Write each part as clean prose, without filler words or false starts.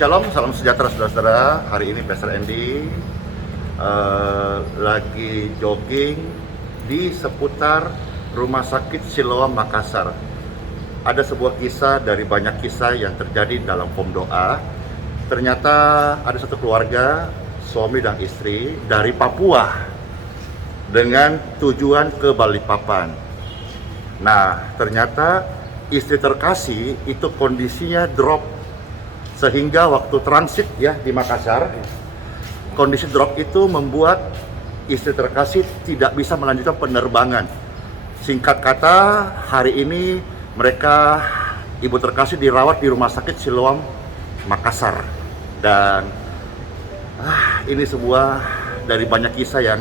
Shalom, salam sejahtera saudara-saudara. Hari ini Pastor Andy lagi jogging di seputar Rumah Sakit Siloam Makassar. Ada sebuah kisah dari banyak kisah yang terjadi dalam form doa. Ternyata ada satu keluarga, suami dan istri dari Papua dengan tujuan ke Balikpapan. Nah, ternyata istri terkasih itu kondisinya drop, sehingga waktu transit ya di Makassar, kondisi drop itu membuat istri terkasih tidak bisa melanjutkan penerbangan. Singkat kata, hari ini mereka, ibu terkasih dirawat di Rumah Sakit Siloam Makassar. Dan ini sebuah dari banyak kisah yang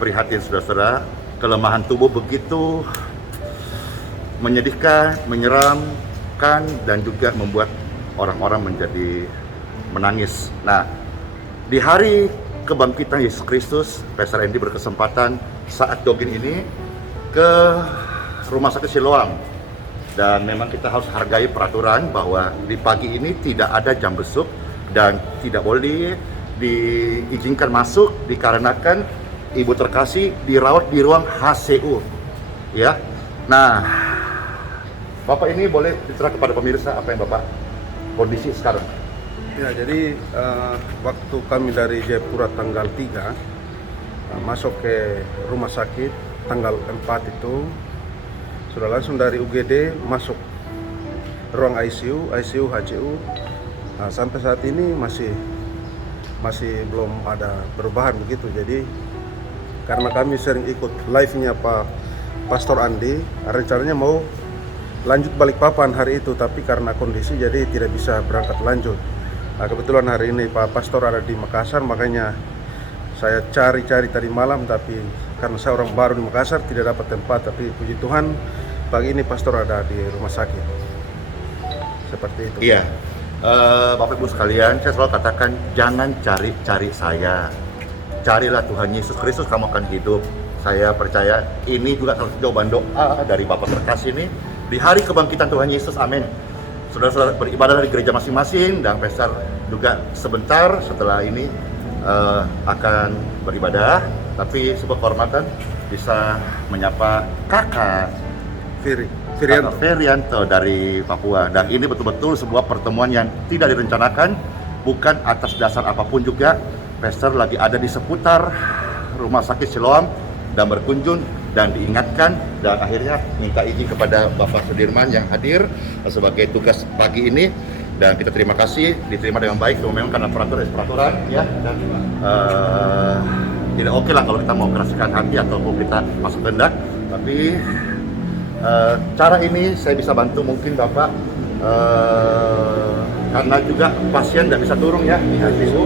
prihatin saudara-saudara. Kelemahan tubuh begitu menyedihkan, menyeramkan, dan juga membuat orang-orang menjadi menangis. Nah, di hari kebangkitan Yesus Kristus, Pastor Andy berkesempatan saat jogging ini ke Rumah Sakit Siloam. Dan memang kita harus hargai peraturan bahwa di pagi ini tidak ada jam besuk dan tidak boleh diizinkan masuk dikarenakan ibu terkasih dirawat di ruang HCU. Ya. Nah, Bapak ini boleh bicara kepada pemirsa apa yang Bapak kondisi sekarang? Ya, jadi waktu kami dari Jayapura tanggal 3 masuk ke rumah sakit tanggal 4 itu sudah langsung dari UGD masuk ruang ICU, HCU. Nah, sampai saat ini masih belum ada perubahan begitu. Jadi karena kami sering ikut live-nya Pak Pastor Andi, rencananya mau lanjut Balikpapan hari itu, tapi karena kondisi jadi tidak bisa berangkat lanjut. Nah, kebetulan hari ini Pak Pastor ada di Makassar, makanya saya cari-cari tadi malam, tapi karena saya orang baru di Makassar tidak dapat tempat. Tapi puji Tuhan pagi ini Pastor ada di rumah sakit. Seperti itu. Iya, Bapak Ibu sekalian, saya selalu katakan jangan cari-cari saya, carilah Tuhan Yesus Kristus, kamu akan hidup. Saya percaya ini juga salah satu jawaban doa dari Bapak terkasih ini di hari kebangkitan Tuhan Yesus, amin. Saudara-saudara beribadah di gereja masing-masing, dan Pastor juga sebentar setelah ini akan beribadah. Tapi sebuah kehormatan bisa menyapa kakak Ferianto dari Papua. Dan ini betul-betul sebuah pertemuan yang tidak direncanakan, bukan atas dasar apapun juga. Pastor lagi ada di seputar Rumah Sakit Siloam dan berkunjung dan diingatkan, dan akhirnya minta izin kepada Bapak Sudirman yang hadir sebagai tugas pagi ini, dan kita terima kasih diterima dengan baik. Memang karena peraturan ya, dan tidak oke lah kalau kita mau keraskan hati atau kita masuk kehendak, tapi cara ini saya bisa bantu mungkin Bapak, karena juga pasien nggak bisa turun ya di HCU,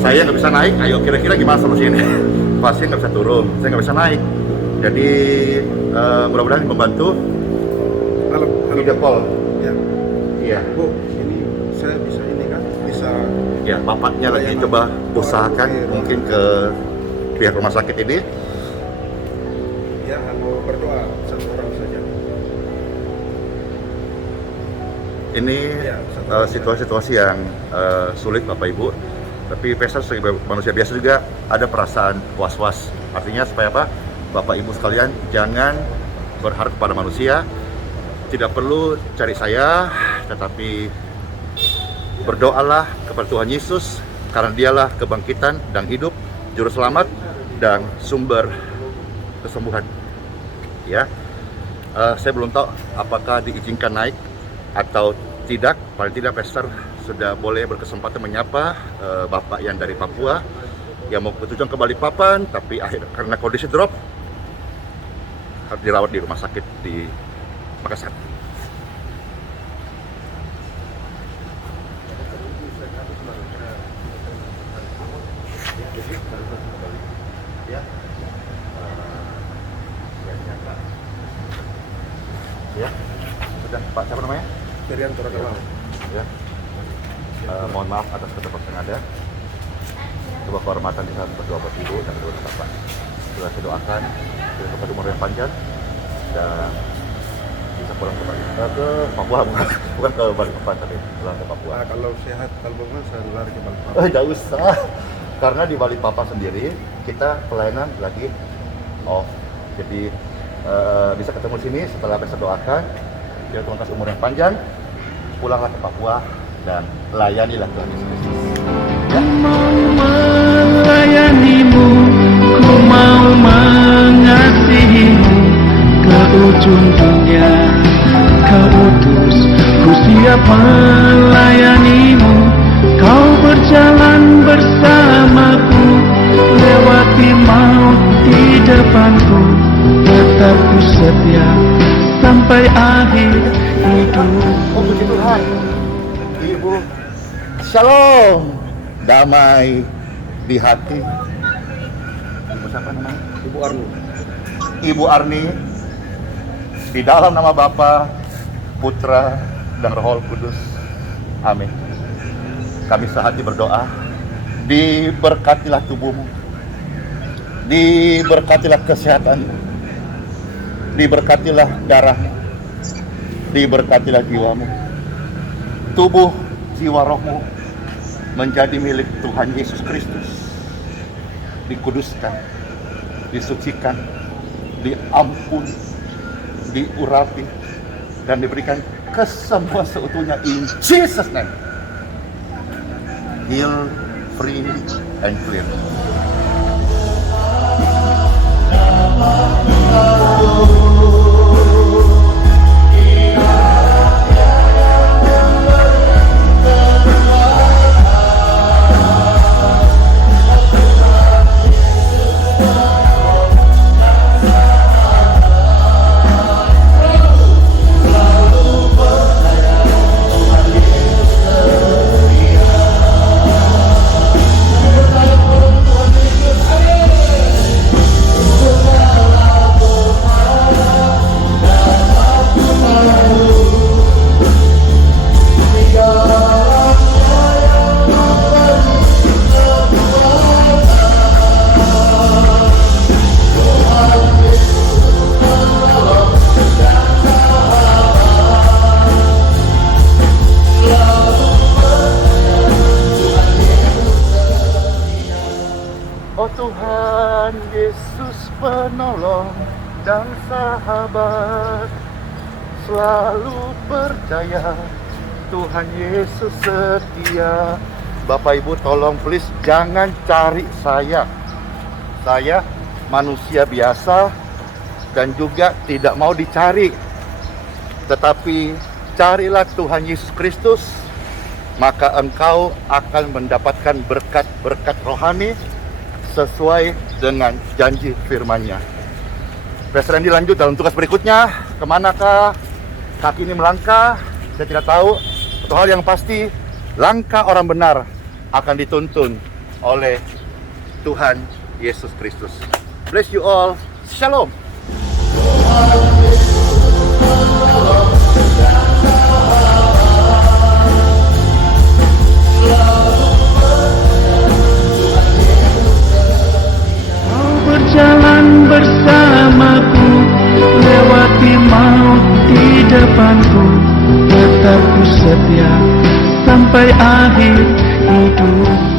saya nggak bisa naik. Ayo kira-kira gimana solusi ini? Pasien nggak bisa turun, saya nggak bisa naik. Jadi mudah-mudahan membantu. Halo. Video call. Ya. Iya. Bu, ini saya bisa ini kan? Bisa. Ya, bapaknya lagi coba usahakan mungkin ke pihak rumah sakit ini. Ya, mau berdoa satu orang saja. Ini situasi-situasi yang sulit Bapak Ibu. Tapi Pastor sebagai manusia biasa juga ada perasaan was-was. Artinya supaya apa? Bapak Ibu sekalian, jangan berharap kepada manusia. Tidak perlu cari saya, tetapi berdoalah kepada Tuhan Yesus, karena dialah kebangkitan dan hidup, juru selamat dan sumber kesembuhan. Ya, saya belum tahu apakah diizinkan naik atau tidak. Paling tidak Pastor sudah boleh berkesempatan menyapa Bapak yang dari Papua yang mau bertujuan ke Balikpapan, tapi karena kondisi drop harus dirawat di rumah sakit di Makassar. Ya, sudah Pak, siapa namanya? Ferianto Ragamau. Ya. Mohon maaf atas keterlambatan yang ada. Sebuah kehormatan bisa berdoa buat Ibu dan kedua Bapak. Sudah saya doakan, kita kepada umur yang panjang dan bisa pulang ke Bali, ke Papua, bukan ke Balikpapan tapi pulang ke Papua. Kalau sehat, kalau bagaimana saya lari ke Balikpapan. Tidak usah, karena di Balikpapan sendiri kita pelayanan lagi off, jadi bisa ketemu sini setelah saya doakan. Biar Tuhan kasih umur yang panjang, pulanglah ke Papua dan layanilah Tuhan Yesus Kristus. Ku mau melayanimu, ku mau mengasihimu, ke ujung dunia kau utus, ku siap melayanimu, kau berjalan bersamaku, lewati maut di depanku, tetap ku setia sampai akhir hidup. Oh puji Tuhan, Ibu, Shalom, damai di hati. Ibu siapa namanya? Ibu Arni. Ibu Arni, di dalam nama Bapa, Putra, dan Roh Kudus. Amin. Kami sehati berdoa, diberkatilah tubuhmu, diberkatilah kesehatanmu, diberkatilah darahmu, diberkatilah jiwamu, tubuh, jiwa, rohmu menjadi milik Tuhan Yesus Kristus, dikuduskan, disucikan, diampuni, diurapi, dan diberikan kesembuhan seutuhnya in Jesus name. Heal, free, and clear. Oh Tuhan Yesus penolong dan sahabat, selalu percaya Tuhan Yesus setia. Bapak Ibu tolong please jangan cari saya. Saya manusia biasa dan juga tidak mau dicari. Tetapi carilah Tuhan Yesus Kristus, maka engkau akan mendapatkan berkat-berkat rohani sesuai dengan janji firman-Nya. Pastor Randy lanjut dalam tugas berikutnya. Kemanakah kaki ini melangkah? Saya tidak tahu. Satu hal yang pasti, langkah orang benar akan dituntun oleh Tuhan Yesus Kristus. Bless you all. Shalom. Berjalan bersamaku, lewati maut di depanku, tetap ku setia sampai akhir hidup.